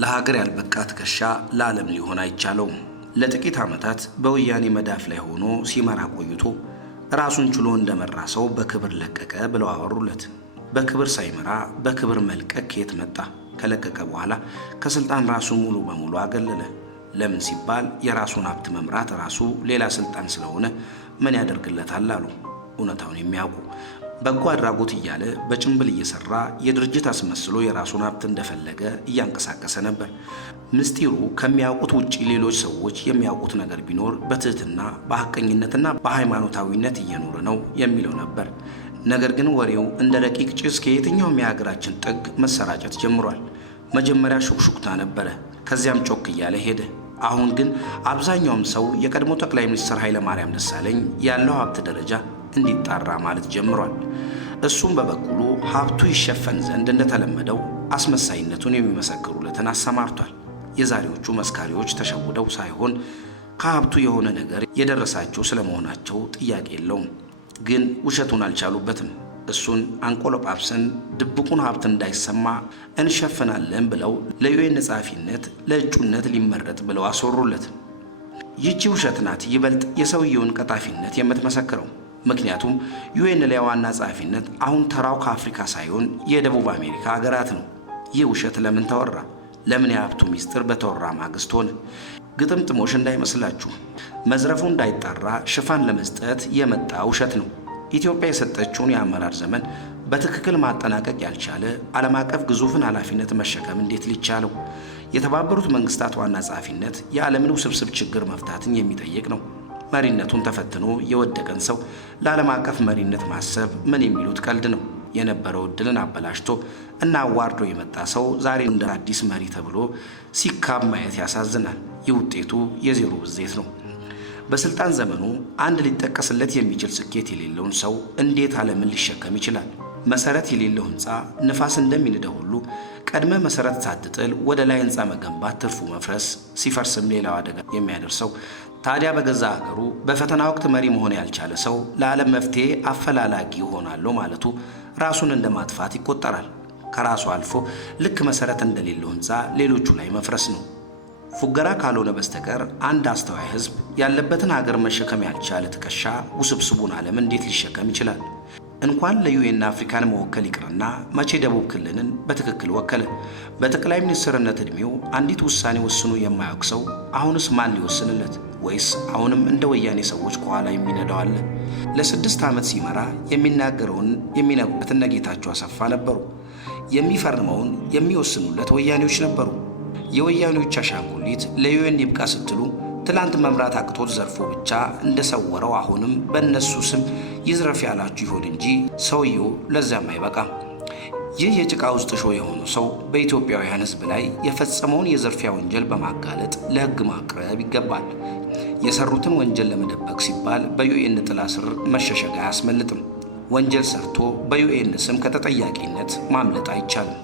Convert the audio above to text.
ለሀገር ያልበቃ ትከሻ ለዓለም ሊሆን አይቻለውም። ለጥቂት ዓመታት በወያኔ መዳፍ ላይ ሆኖ ሲመራ ቆይቶ ራሱን ችሎ እንደመራ ሰው በክብር ለቀቀ ብለው አወሩለት። በክብር ሳይመራ በክብር መልቀቅ ከየት መጣ? ከለቀቀ በኋላ ከስልጣን ራሱ ሙሉ በሙሉ አገለለ። ለምን ሲባል የራሱን ሀብት መምራት ራሱ ሌላ ስልጣን ስለሆነ ምን ያደርግለታል አሉ እውነታውን የሚያውቁ። በጎ አድራጎት እያለ በጭንብል እየሰራ የድርጅት አስመስሎ የራሱን ሀብት እንደፈለገ እያንቀሳቀሰ ነበር። ምስጢሩ ከሚያውቁት ውጪ ሌሎች ሰዎች የሚያውቁት ነገር ቢኖር በትህትና በሐቀኝነትና በሃይማኖታዊነት እየኖረ ነው የሚለው ነበር። ነገር ግን ወሬው እንደ ረቂቅ ጭስ ከየትኛውም የሀገራችን ጥግ መሰራጨት ጀምሯል። መጀመሪያ ሹክሹክታ ነበረ፣ ከዚያም ጮክ እያለ ሄደ። አሁን ግን አብዛኛውም ሰው የቀድሞ ጠቅላይ ሚኒስትር ኃይለማርያም ደሳለኝ ያለው ሀብት ደረጃ እንዲጣራ ማለት ጀምሯል። እሱም በበኩሉ ሀብቱ ይሸፈን ዘንድ እንደተለመደው አስመሳይነቱን የሚመሰክሩለትን አሰማርቷል። የዛሬዎቹ መስካሪዎች ተሸውደው ሳይሆን ከሀብቱ የሆነ ነገር የደረሳቸው ስለመሆናቸው ጥያቄ የለውም። ግን ውሸቱን አልቻሉበትም። እሱን አንቆለጳጵሰን ድብቁን ሀብት እንዳይሰማ እንሸፍናለን ብለው ለዩኤን ጸሐፊነት ለእጩነት ሊመረጥ ብለው አስወሩለት። ይቺ ውሸት ናት ይበልጥ የሰውየውን ቀጣፊነት የምትመሰክረው። ምክንያቱም ዩኤን ላይ ዋና ጸሐፊነት አሁን ተራው ከአፍሪካ ሳይሆን የደቡብ አሜሪካ ሀገራት ነው። ይህ ውሸት ለምን ተወራ? ለምን የሀብቱ ሚስጥር በተወራ ማግስት ሆነ? ግጥምጥሞሽ እንዳይመስላችሁ። መዝረፉ እንዳይጣራ ሽፋን ለመስጠት የመጣ ውሸት ነው። ኢትዮጵያ የሰጠችውን የአመራር ዘመን በትክክል ማጠናቀቅ ያልቻለ ዓለም አቀፍ ግዙፍን ኃላፊነት መሸከም እንዴት ሊቻለው? የተባበሩት መንግስታት ዋና ጸሐፊነት የዓለምን ውስብስብ ችግር መፍታትን የሚጠይቅ ነው። መሪነቱን ተፈትኖ የወደቀን ሰው ለዓለም አቀፍ መሪነት ማሰብ ምን የሚሉት ቀልድ ነው? የነበረው ዕድልን አበላሽቶ እና አዋርዶ የመጣ ሰው ዛሬ እንደ አዲስ መሪ ተብሎ ሲካብ ማየት ያሳዝናል። ይህ ውጤቱ የዜሮ ብዜት ነው። በስልጣን ዘመኑ አንድ ሊጠቀስለት የሚችል ስኬት የሌለውን ሰው እንዴት ዓለምን ሊሸከም ይችላል? መሰረት የሌለው ህንፃ ንፋስ እንደሚንደው ሁሉ ቀድመ መሰረት ሳትጥል ወደ ላይ ህንፃ መገንባት ትርፉ መፍረስ፣ ሲፈርስም ሌላው አደጋ የሚያደርሰው። ታዲያ በገዛ ሀገሩ በፈተና ወቅት መሪ መሆን ያልቻለ ሰው ለዓለም መፍትሄ አፈላላጊ ይሆናለሁ ማለቱ ራሱን እንደማጥፋት ይቆጠራል። ከራሱ አልፎ ልክ መሰረት እንደሌለው ህንፃ ሌሎቹ ላይ መፍረስ ነው። ፉገራ ካልሆነ በስተቀር አንድ አስተዋይ ህዝብ ያለበትን ሀገር መሸከም ያልቻለ ትከሻ ውስብስቡን ዓለም እንዴት ሊሸከም ይችላል? እንኳን ለዩኤን አፍሪካን መወከል ይቅርና መቼ ደቡብ ክልልን በትክክል ወከለ? በጠቅላይ ሚኒስትርነት ዕድሜው አንዲት ውሳኔ ወስኖ የማያውቅ ሰው አሁንስ ማን ሊወስንለት? ወይስ አሁንም እንደ ወያኔ ሰዎች ከኋላ የሚነዳው አለ? ለ6 ዓመት ሲመራ የሚናገረውን የሚነግሩት እነ ጌታቸው አሰፋ ነበሩ። የሚፈርመውን የሚወስኑለት ወያኔዎች ነበሩ። የወያኔዎች አሻንጉሊት ለዩኤን ይብቃ ስትሉ ትላንት መምራት አቅቶት ዘርፎ ብቻ እንደሰወረው አሁንም በእነሱ ስም ይዝረፍ ያላችሁ ይሆን እንጂ ሰውየው ለዚያም አይበቃም። ይህ የጭቃ ውስጥ ሾህ የሆነው ሰው በኢትዮጵያውያን ሕዝብ ላይ የፈጸመውን የዘርፊያ ወንጀል በማጋለጥ ለሕግ ማቅረብ ይገባል። የሰሩትን ወንጀል ለመደበቅ ሲባል በዩኤን ጥላ ስር መሸሸግ አያስመልጥም። ወንጀል ሰርቶ በዩኤን ስም ከተጠያቂነት ማምለጥ አይቻልም።